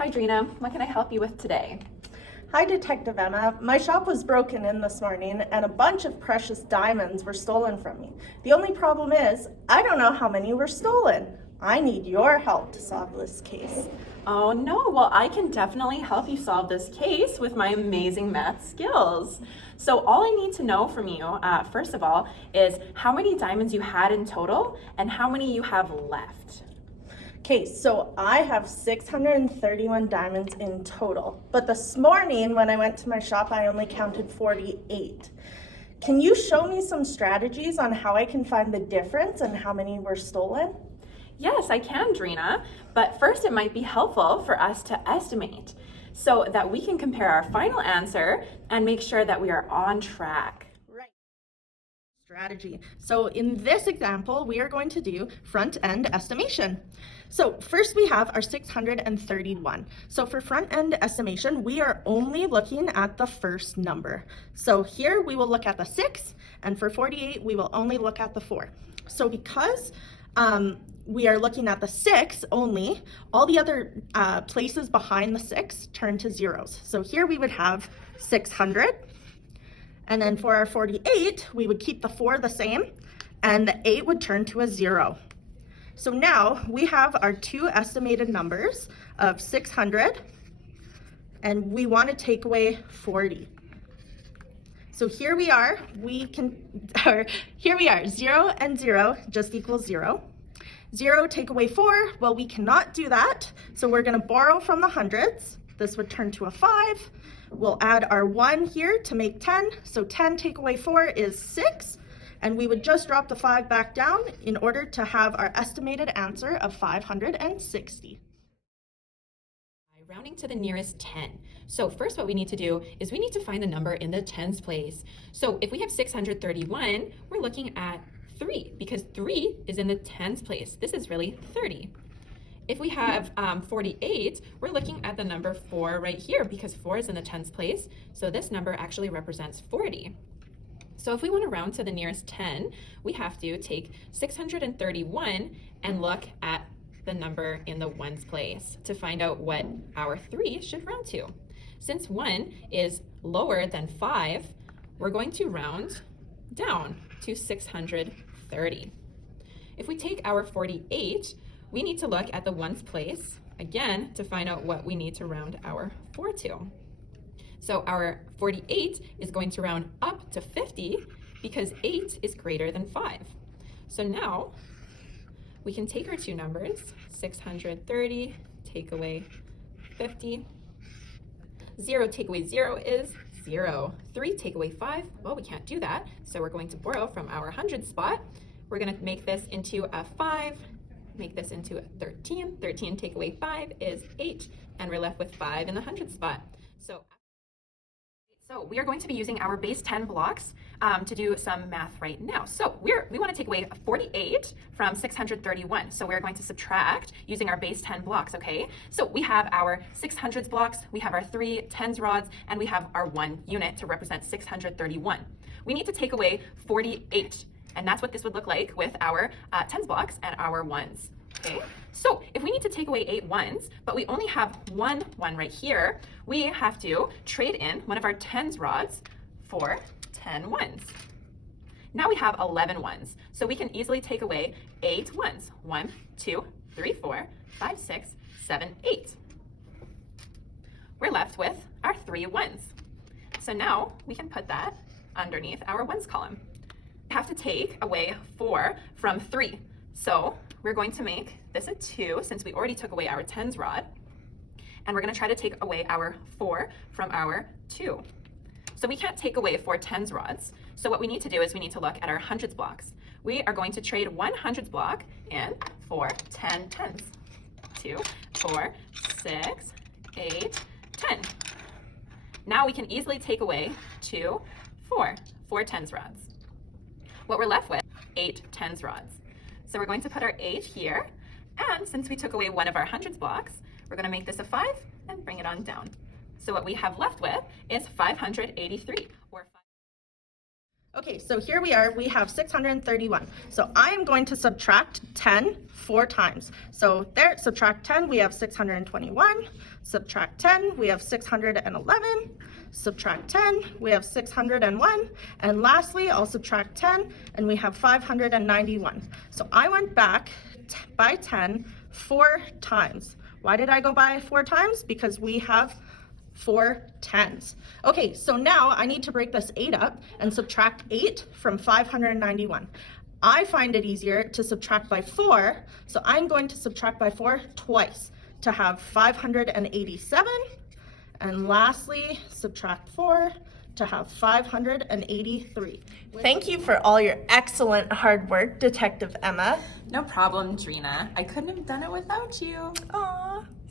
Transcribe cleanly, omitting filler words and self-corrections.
Hi Dreana, what can I help you with today? Hi, Detective Emma. My shop was broken in this morning and a bunch of precious diamonds were stolen from me. The only problem is, I don't know how many were stolen. I need your help to solve this case. Oh no, well I can definitely help you solve this case with my amazing math skills. So all I need to know from you, first of all, is how many diamonds you had in total and how many you have left. Okay, so I have 631 diamonds in total, but this morning when I went to my shop, I only counted 48. Can you show me some strategies on how I can find the difference and how many were stolen? Yes, I can, Dreana, but first it might be helpful for us to estimate so that we can compare our final answer and make sure that we are on track. Strategy. So in this example, we are going to do front-end estimation. So first we have our 631. So for front-end estimation, we are only looking at the first number. So here we will look at the 6, and for 48, we will only look at the 4. So because we are looking at the 6 only, all the other places behind the 6 turn to zeros. So here we would have 600. And then for our 48, we would keep the 4 the same, and the 8 would turn to a 0. So now we have our two estimated numbers of 600, and we want to take away 40. So here we are, 0 and 0 just equals 0. 0 take away 4, well, we cannot do that, so we're going to borrow from the hundreds. This would turn to a 5. We'll add our 1 here to make 10. So 10 take away 4 is 6. And we would just drop the 5 back down in order to have our estimated answer of 560. Rounding to the nearest 10. So first what we need to do is we need to find the number in the tens place. So if we have 631, we're looking at 3 because 3 is in the tens place. This is really 30. If we have 48, we're looking at the number 4 right here because 4 is in the tens place. So this number actually represents 40. So if we want to round to the nearest 10, we have to take 631 and look at the number in the ones place to find out what our 3 should round to. Since 1 is lower than 5, we're going to round down to 630. If we take our 48, we need to look at the ones place again to find out what we need to round our 4 to. So our 48 is going to round up to 50 because 8 is greater than 5. So now we can take our two numbers, 630 take away 50. 0 take away 0 is 0. 3 take away 5, well, we can't do that. So we're going to borrow from our hundred spot. We're going to make this into a 5. Make this into a 13. 13 take away 5 is 8, and we're left with 5 in the hundred spot. So we are going to be using our base 10 blocks to do some math right now. So we want to take away 48 from 631. So we're going to subtract using our base 10 blocks, okay? So we have our 600s blocks, we have our 3 tens rods, and we have our 1 unit to represent 631. We need to take away 48. And that's what this would look like with our tens blocks and our ones, okay? So if we need to take away 8 ones, but we only have 1 1 right here, we have to trade in one of our tens rods for 10 ones. Now we have 11 ones, so we can easily take away 8 ones. 1, 2, 3, 4, 5, 6, 7, 8. We're left with our 3 ones. So now we can put that underneath our ones column. Have to take away 4 from 3. So we're going to make this a 2 since we already took away our tens rod. And we're going to try to take away our 4 from our 2. So we can't take away 4 tens rods. So what we need to do is we need to look at our hundreds blocks. We are going to trade 1 hundreds block in for 10 tens. 2, 4, 6, 8, 10. Now we can easily take away 2, 4 tens rods. What we're left with, 8 tens rods. So we're going to put our 8 here, and since we took away one of our hundreds blocks, we're going to make this a 5 and bring it on down. So what we have left with is 583, or 5. Okay, so here we are, we have 631. So I am going to subtract 10 4 times. So there, subtract 10, we have 621. Subtract 10, we have 611. Subtract 10, we have 601. And lastly, I'll subtract 10, and we have 591. So I went back by 10 4 times. Why did I go by 4 times? Because we have 4 tens. Okay, so now I need to break this 8 up and subtract 8 from 591. I find it easier to subtract by 4, so I'm going to subtract by 4 twice to have 587. And lastly, subtract 4 to have 583. Thank you for all your excellent hard work, Detective Emma. No problem, Dreana. I couldn't have done it without you. Aw.